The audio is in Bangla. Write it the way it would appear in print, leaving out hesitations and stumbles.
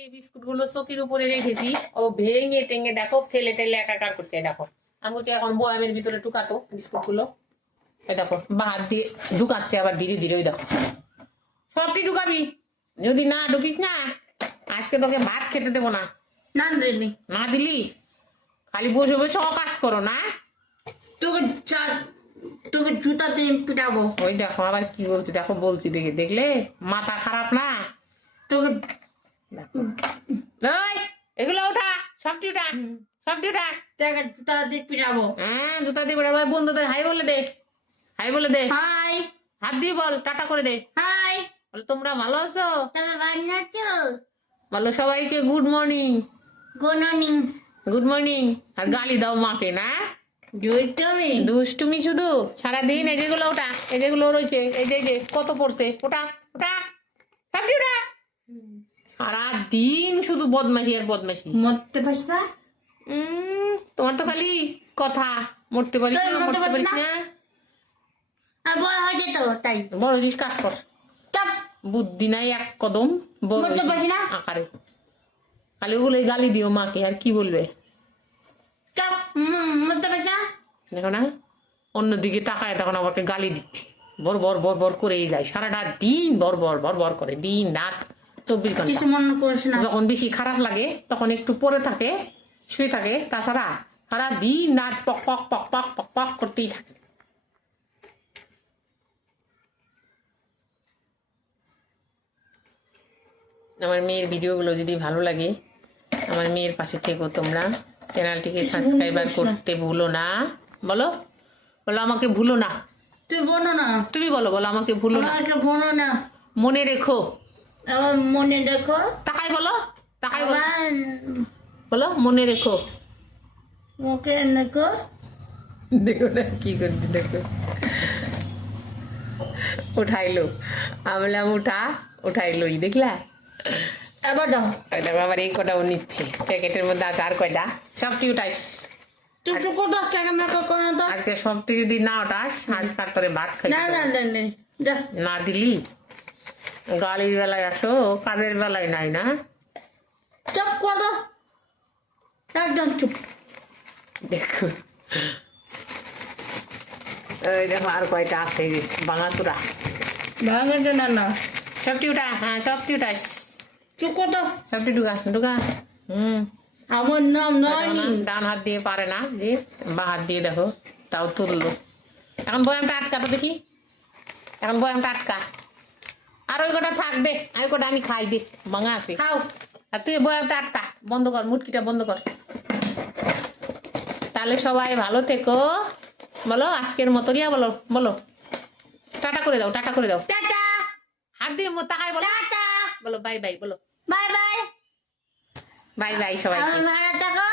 এই বিস্কুট গুলো চকির উপরে রেখেছি, ও ভেঙে টেঙে দেখো ফেলে টেলে একাকার করছে। দেখো আমি বলছি এখন বয়ামের ভিতরে টুকাতো বিস্কুট গুলো, এই দেখো বা হাত দিয়ে ঢুকাচ্ছে আবার ধীরে ধীরে। ওই দেখো সবটি ঢুকাবি, যদি না ঢুকিস না আজকে তোকে ভাত খেতে দেবো না। না দিবি না দিলি খালি বসে বসে কাজ করো না। তোকে তোকে জুতা দিয়ে পিটাবো। ওই দেখো আবার কি বলছি, দেখো বলছি দেখে দেখলে মাথা খারাপ না তোকে ওই এগুলো ওঠা, সবটি ওঠা, সবটি ওঠা। তোকে জুতা দিয়ে পিটাবো। হ্যাঁ জুতা দিয়ে বেড়াবো। বন্ধুদের হাই বলে দে, হাই বলে দে, হাই হাত দিয়ে বল, টাটা করে দে। হাই, বলো তোমরা ভালো আছো, তুমি ভালো আছো? বলো সবাইকে good morning. Good morning. Good morning. আর গালি দাও মাকে না, দুইটামি দুষ্টুমি শুধু সারাদিন। এই যেগুলো ওটা, এই যেগুলো রয়েছে, এই যে কত পড়ছে ওটা ওটা, সবটি ওটা। সারাদিন শুধু বদমাশি আর বদমাশি। মরতে পারছ না? তোমার তো খালি কথা, মরতে পারিস তুই না, মরতে মরতে পারিস পারিস না? না। আর বড় হয়ে যেত তাই। বড় হয়েছিস, কাজ কর। চাপ। বুদ্ধি নাই এক কদম, বড় মরতে পারিস না? আকারে খালি ওগুলো গালি দিও মাকে, আর কি বলবে। চাপ। মরতে পারছ না? দেখো না অন্যদিকে তাকায়, তখন আমাকে গালি দিচ্ছে, বর বর বর বর করেই যায় সারাটা দিন, বর বর বর বর করে দিন রাত 24 ঘন্টা। কিছু মনে করিস না। যখন বেশি খারাপ লাগে তখন একটু পরে থাকে, শুয়ে থাকে, তাছাড়া সারা দিন রাত পক পক পক পক পক পক করতেই থাকে। আমার মেয়ের ভিডিওগুলো যদি ভালো লাগে আমার মেয়ের পাশে থেকো তোমরা, চ্যানেলটিকে সাবস্ক্রাইবার করতে ভুলো না। বলো বলো আমাকে ভুলো না। তুই বলো না। তুমি বলো, বলো আমাকে ভুলো না, আমাকে বলো না। মনে রেখো। আমার মনে দেখো। তাকাই বলো, তাকাই বলো, আমার বলো মনে রেখো। মুখে দেখো। দেখো না কি করছি, দেখো উঠাইলো, আমলাম উঠা, উঠাইলোই দেখলা। এবার দাও। দেখো আবার এই কটাও নিচ্ছি, প্যাকেটের মধ্যে আছে আর কয়টা, সবটি উঠাইস। তুই চুকো 10 টাকা আমাকে কোনো দাও। আজকে সবটি যদি না উঠাস আজকাল তোরে ভাত খাই না না না না, যা। না দিলি। গালির বেলায় আছো, কাজের বেলায় নাই না। চুপ করো, একদম চুপ। দেখো এই দেখো আর কয়টা আছে, এই যে ভাঙাচুরা। ভাঙে না না, সবটি উঠা, হ্যাঁ সবটি উঠাস, চুপ করো। সবটি ঢুকা ঢুকা। আমার নাম নয়। ডান হাত দিয়ে পারে না, যে বা হাত দিয়ে দেখো তাও তুললো। এখন বয়ামটা আটকা তো দেখি, এখন বয়ামটা আটকা। আর ওই কটা থাক দে, ওই কটা আমি খাই দে, ভাঙা আছে। খাও। আর তুই বয়ামটা আটকা, বন্ধ কর, মুটকিটা বন্ধ কর। তাহলে সবাই ভালো থেকো, বলো আজকের মতো রিয়া, বলো বলো টাটা করে দাও, টাটা করে দাও, টাটা। হাত দিয়ে তাকায় বলো, টাটা। বলো বাই বাই, বলো বাই বাই। বাই বাই সবাই। ভালো থাকো।